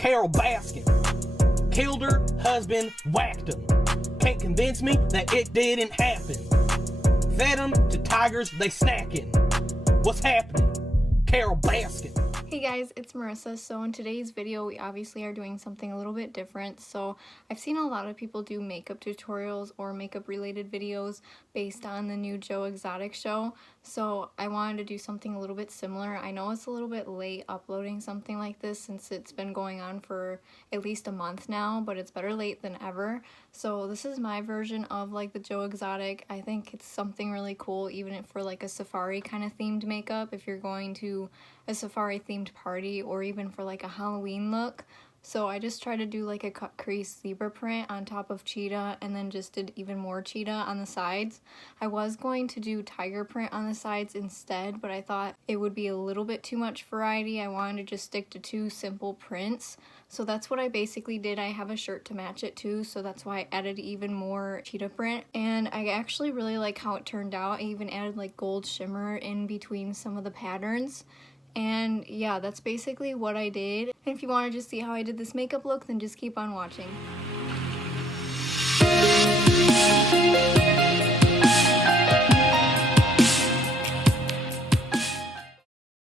Carol Baskin killed her husband, whacked him. Can't convince me that it didn't happen. Fed them to tigers, they snacking. What's happening? Carol Baskin. Hey guys, it's Marissa. So in today's video, we obviously are doing something a little bit different. So I've seen a lot of people do makeup tutorials or makeup related videos based on the new Joe Exotic show. So I wanted to do something a little bit similar. I know it's a little bit late uploading something like this since it's been going on for at least a month now, but it's better late than ever. So this is my version of like the Joe Exotic. I think it's something really cool even for like a safari kind of themed makeup if you're going to a safari themed party or even for like a Halloween look. So I just tried to do like a cut crease zebra print on top of cheetah and then just did even more cheetah on the sides. I was going to do tiger print on the sides instead, but I thought it would be a little bit too much variety. I wanted to just stick to two simple prints. So that's what I basically did. I have a shirt to match it too, so that's why I added even more cheetah print. And I actually really like how it turned out. I even added like gold shimmer in between some of the patterns. And yeah, that's basically what I did. And if you want to just see how I did this makeup look, then just keep on watching.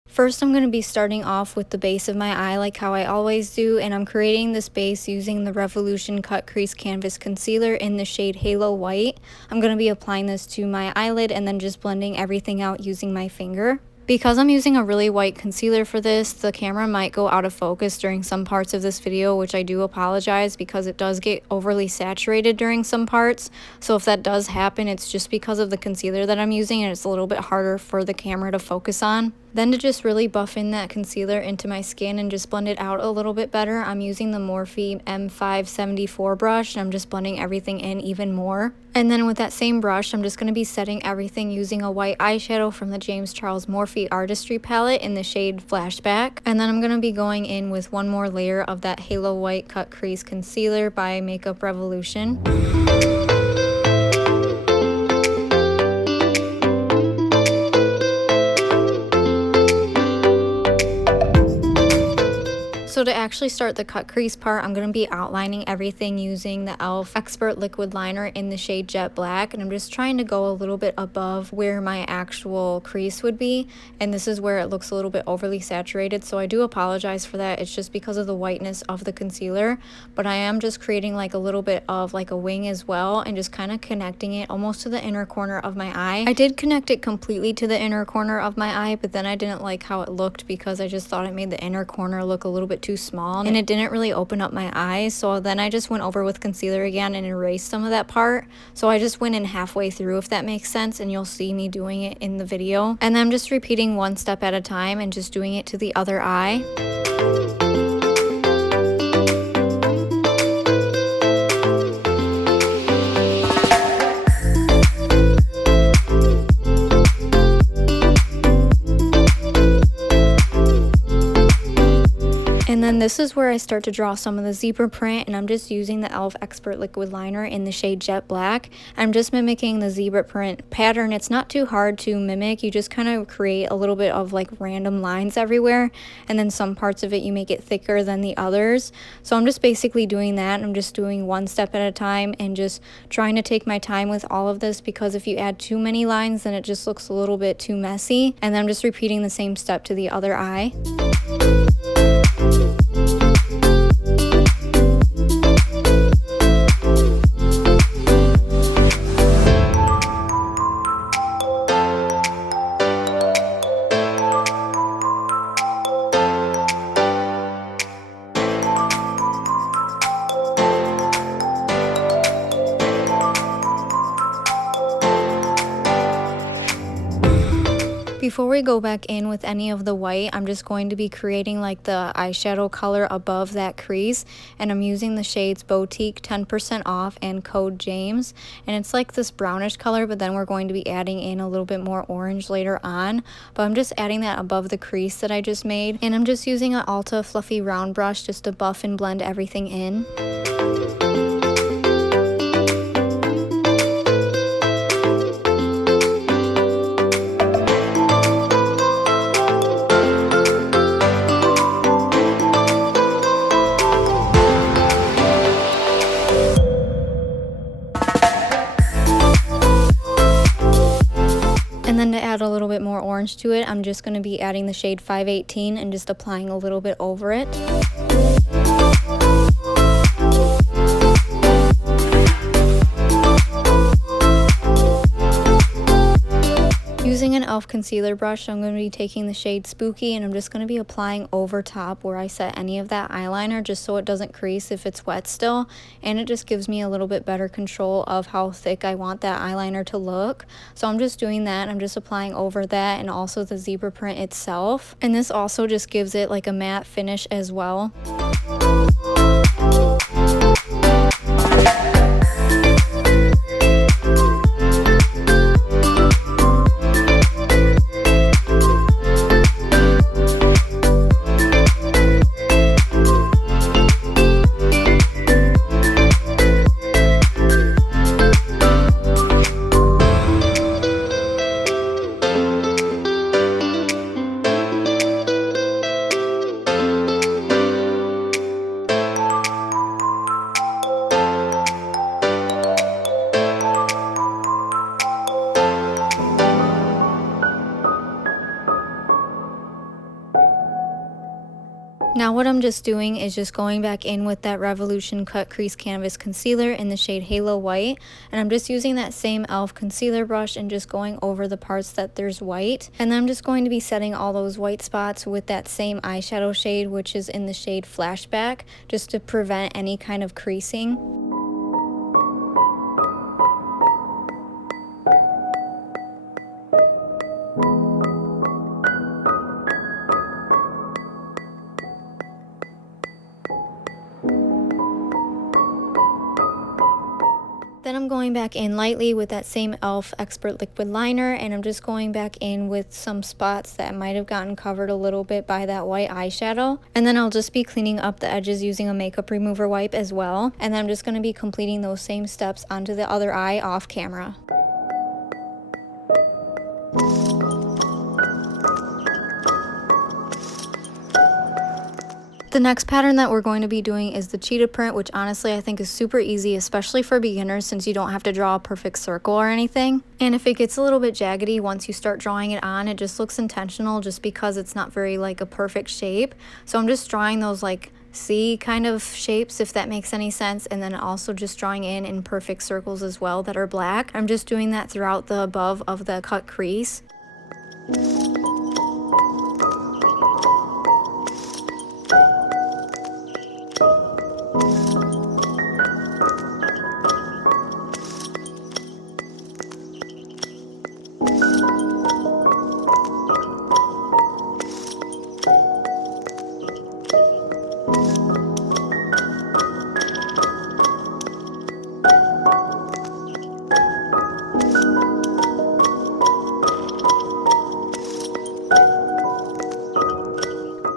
First, I'm going to be starting off with the base of my eye like how I always do, and I'm creating this base using the Revolution Cut Crease Canvas Concealer in the shade Halo White. I'm going to be applying this to my eyelid and then just blending everything out using my finger. Because I'm using a really white concealer for this, the camera might go out of focus during some parts of this video, which I do apologize because it does get overly saturated during some parts. So if that does happen, it's just because of the concealer that I'm using and it's a little bit harder for the camera to focus on. Then to just really buff in that concealer into my skin and just blend it out a little bit better, I'm using the Morphe M574 brush and I'm just blending everything in even more. And then with that same brush, I'm just going to be setting everything using a white eyeshadow from the James Charles Morphe Artistry palette in the shade Flashback. And then I'm going to be going in with one more layer of that Halo White Cut Crease Concealer by Makeup Revolution. So to actually start the cut crease part, I'm going to be outlining everything using the e.l.f. Expert Liquid Liner in the shade Jet Black. And I'm just trying to go a little bit above where my actual crease would be. And this is where it looks a little bit overly saturated. So I do apologize for that. It's just because of the whiteness of the concealer. But I am just creating like a little bit of like a wing as well. And just kind of connecting it almost to the inner corner of my eye. I did connect it completely to the inner corner of my eye. But then I didn't like how it looked because I just thought it made the inner corner look a little bit too small and it didn't really open up my eyes. So then I just went over with concealer again and erased some of that part. So I just went in halfway through, if that makes sense, and you'll see me doing it in the video. And then I'm just repeating one step at a time and just doing it to the other eye. And then this is where I start to draw some of the zebra print, and I'm just using the e.l.f. Expert Liquid Liner in the shade Jet Black. I'm just mimicking the zebra print pattern. It's not too hard to mimic. You just kind of create a little bit of like random lines everywhere, and then some parts of it you make it thicker than the others. So I'm just basically doing that. I'm just doing one step at a time and just trying to take my time with all of this, because if you add too many lines then it just looks a little bit too messy. And then I'm just repeating the same step to the other eye. Before we go back in with any of the white, I'm just going to be creating like the eyeshadow color above that crease, and I'm using the shades Boutique 10% Off and Code James, and it's like this brownish color, but then we're going to be adding in a little bit more orange later on. But I'm just adding that above the crease that I just made, and I'm just using an Ulta fluffy round brush just to buff and blend everything in. orange to it, I'm just going to be adding the shade 518 and just applying a little bit over it. Using an e.l.f. concealer brush, I'm going to be taking the shade Spooky and I'm just going to be applying over top where I set any of that eyeliner just so it doesn't crease if it's wet still, and it just gives me a little bit better control of how thick I want that eyeliner to look. So I'm just doing that. I'm just applying over that and also the zebra print itself, and this also just gives it like a matte finish as well. Now what I'm just doing is just going back in with that Revolution Cut Crease Canvas Concealer in the shade Halo White, and I'm just using that same e.l.f. concealer brush and just going over the parts that there's white, and then I'm just going to be setting all those white spots with that same eyeshadow shade, which is in the shade Flashback, just to prevent any kind of creasing. Then I'm going back in lightly with that same e.l.f. Expert Liquid Liner, and I'm just going back in with some spots that might have gotten covered a little bit by that white eyeshadow. And then I'll just be cleaning up the edges using a makeup remover wipe as well. And then I'm just going to be completing those same steps onto the other eye off camera. The next pattern that we're going to be doing is the cheetah print, which honestly I think is super easy, especially for beginners, since you don't have to draw a perfect circle or anything. And if it gets a little bit jaggedy once you start drawing it on, it just looks intentional just because it's not very like a perfect shape. So I'm just drawing those like C kind of shapes, if that makes any sense, and then also just drawing in perfect circles as well that are black. I'm just doing that throughout the above of the cut crease.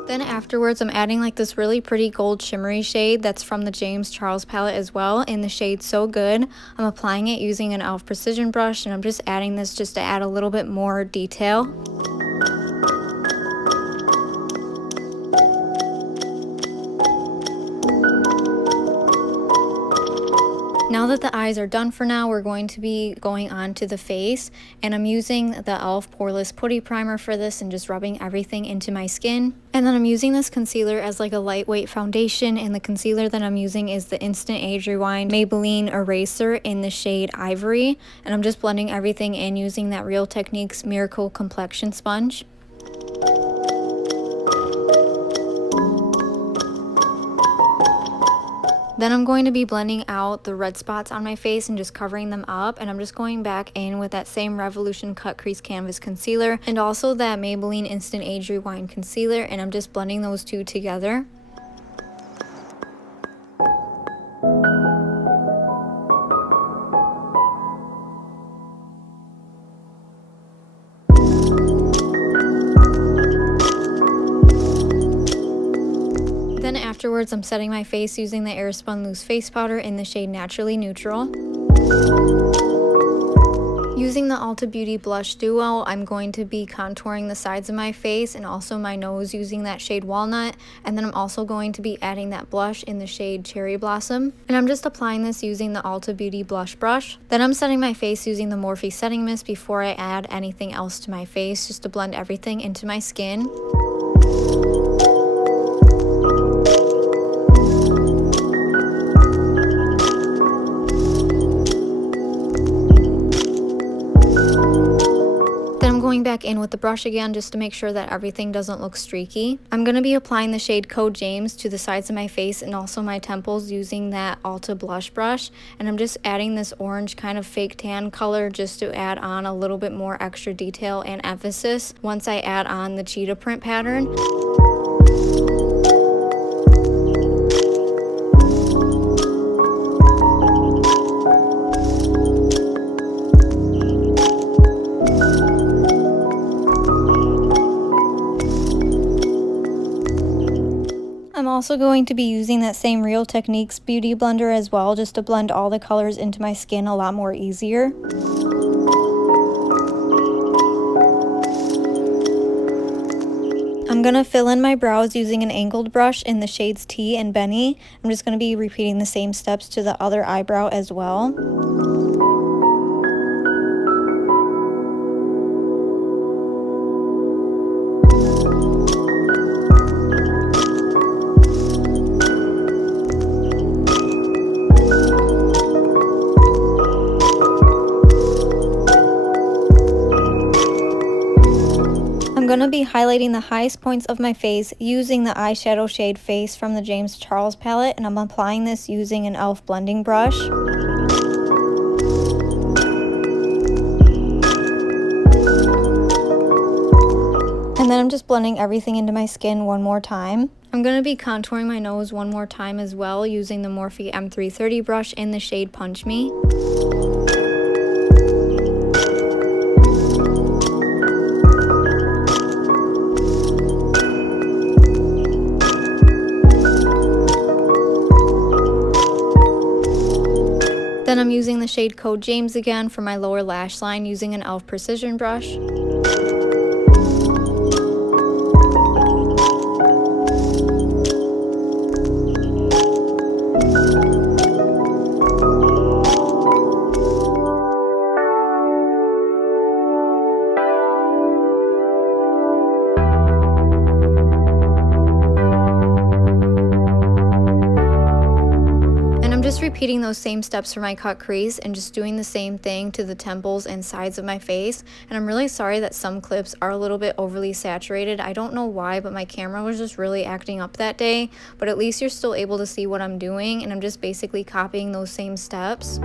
Then afterwards, I'm adding like this really pretty gold shimmery shade that's from the James Charles palette as well in the shade So Good. I'm applying it using an e.l.f. precision brush, and I'm just adding this just to add a little bit more detail. Now that the eyes are done for now, we're going to be going on to the face, and I'm using the e.l.f. Poreless Putty Primer for this and just rubbing everything into my skin. And then I'm using this concealer as like a lightweight foundation, and the concealer that I'm using is the Instant Age Rewind Maybelline Eraser in the shade Ivory, and I'm just blending everything in using that Real Techniques Miracle Complexion Sponge. Then I'm going to be blending out the red spots on my face and just covering them up, and I'm just going back in with that same Revolution Cut Crease Canvas Concealer and also that Maybelline Instant Age Rewind Concealer, and I'm just blending those two together. Then afterwards, I'm setting my face using the Airspun Loose Face Powder in the shade Naturally Neutral. Using the Ulta Beauty Blush Duo, I'm going to be contouring the sides of my face and also my nose using that shade Walnut. And then I'm also going to be adding that blush in the shade Cherry Blossom. And I'm just applying this using the Ulta Beauty Blush Brush. Then I'm setting my face using the Morphe Setting Mist before I add anything else to my face, just to blend everything into my skin. Going back in with the brush again just to make sure that everything doesn't look streaky. I'm going to be applying the shade Code James to the sides of my face and also my temples using that Ulta blush brush, and I'm just adding this orange kind of fake tan color just to add on a little bit more extra detail and emphasis once I add on the cheetah print pattern. I'm also going to be using that same Real Techniques Beauty Blender as well, just to blend all the colors into my skin a lot more easier. I'm going to fill in my brows using an angled brush in the shades T and Benny. I'm just going to be repeating the same steps to the other eyebrow as well. I'm going to be highlighting the highest points of my face using the eyeshadow shade Face from the James Charles palette, and I'm applying this using an e.l.f. blending brush. And then I'm just blending everything into my skin one more time. I'm going to be contouring my nose one more time as well using the Morphe M330 brush in the shade Punch Me. Then I'm using the shade Code James again for my lower lash line using an e.l.f. precision brush. Just repeating those same steps for my cut crease and just doing the same thing to the temples and sides of my face. And I'm really sorry that some clips are a little bit overly saturated. I don't know why, but my camera was just really acting up that day. But at least you're still able to see what I'm doing, and I'm just basically copying those same steps.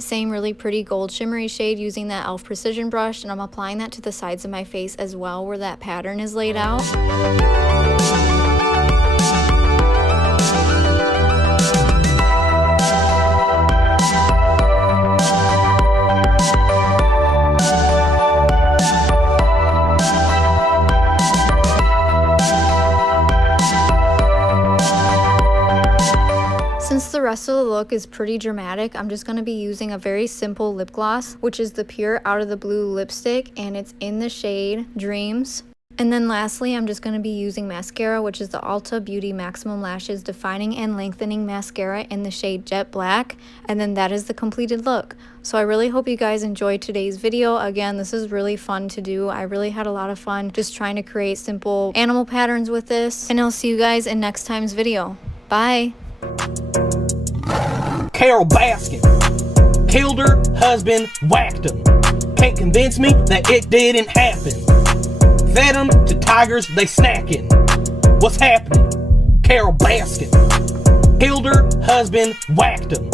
Same really pretty gold shimmery shade using that e.l.f. precision brush, and I'm applying that to the sides of my face as well where that pattern is laid out. rest of the look is pretty dramatic, I'm just going to be using a very simple lip gloss, which is the Pure Out of the Blue lipstick, and it's in the shade Dreams. And then lastly, I'm just going to be using mascara, which is the Ulta Beauty Maximum Lashes Defining and Lengthening Mascara in the shade Jet Black. And then that is the completed look. So I really hope you guys enjoyed today's video. Again, this is really fun to do. I really had a lot of fun just trying to create simple animal patterns with this. And I'll see you guys in next time's video. Bye! Carol Baskin killed her husband, whacked him. Can't convince me that it didn't happen. Fed them to tigers, they snacking. What's happening? Carol Baskin killed her husband, whacked him.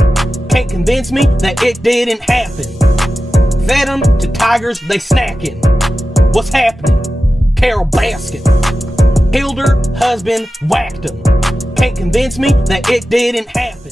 Can't convince me that it didn't happen. Fed them to tigers, they snacking. What's happening? Carol Baskin killed her husband, whacked him. Can't convince me that it didn't happen.